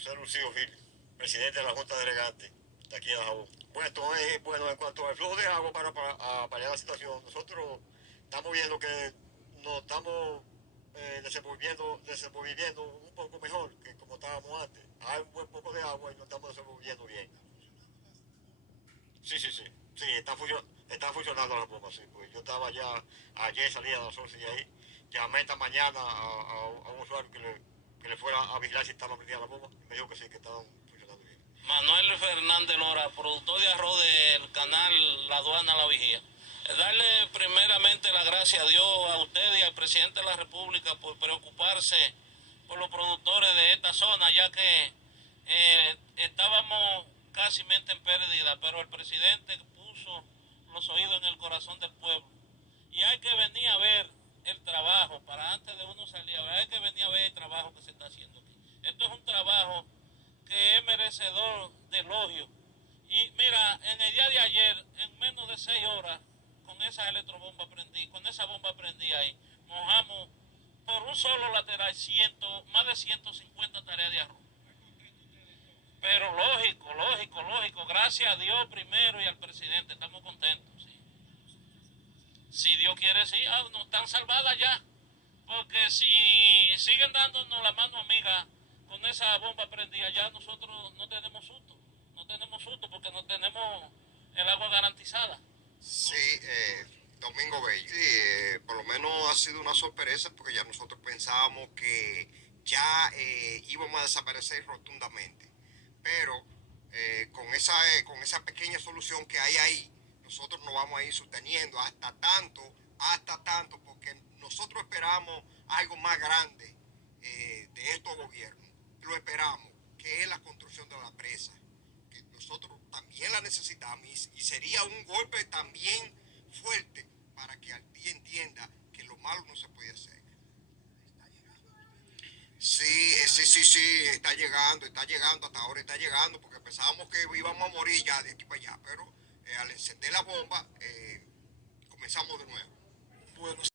José Lucio Gil, presidente de la Junta de Regantes de aquí de Dajabón. Bueno, esto es, bueno, en cuanto al flujo de agua para paliar la situación, nosotros estamos viendo que nos estamos desenvolviendo un poco mejor que como estábamos antes. Hay un buen poco de agua y nos estamos desenvolviendo bien. Sí, sí, sí. Sí, está funcionando la bomba, sí. Pues yo estaba ya, ayer salí a las 11 de ahí, llamé esta mañana a un usuario que le fuera a vigilar si estaba prendida la bomba. Me dijo que sí, que estaban funcionando bien. Manuel Fernández Lora, productor de arroz del canal La Aduana La Vigía. Darle primeramente las gracias a Dios, a usted y al presidente de la República por preocuparse por los productores de esta zona, ya que estábamos casi en pérdida, pero el presidente puso los oídos en el corazón del pueblo. Y hay que venir a ver el trabajo, para antes de uno salir a ver, hay que venir a ver el trabajo que se está haciendo aquí. Esto es un trabajo que es merecedor de elogio. Y mira, en el día de ayer, en menos de 6 horas, con esa electrobombas con esa bomba prendida ahí, mojamos por un solo lateral más de 150 tareas de arroz. Pero lógico, gracias a Dios primero y al presidente, estamos contentos. ¿Sí? Si Dios quiere, sí, no están salvadas ya. Porque si siguen dándonos la mano amiga con esa bomba prendida, ya nosotros no tenemos susto. No tenemos susto porque no tenemos el agua garantizada. Sí, Domingo Bello. Sí, por lo menos ha sido una sorpresa porque ya nosotros pensábamos que ya íbamos a desaparecer rotundamente. Pero con esa pequeña solución que hay ahí, nosotros nos vamos a ir sosteniendo hasta tanto, porque nosotros esperamos algo más grande de estos gobiernos. Lo esperamos, que es la construcción de la presa, que nosotros también la necesitamos y sería un golpe también fuerte para que Haití entienda que lo malo no se puede hacer. Sí, está llegando, hasta ahora está llegando, porque pensábamos que íbamos a morir ya de aquí para allá, pero al encender la bomba comenzamos de nuevo. Bueno,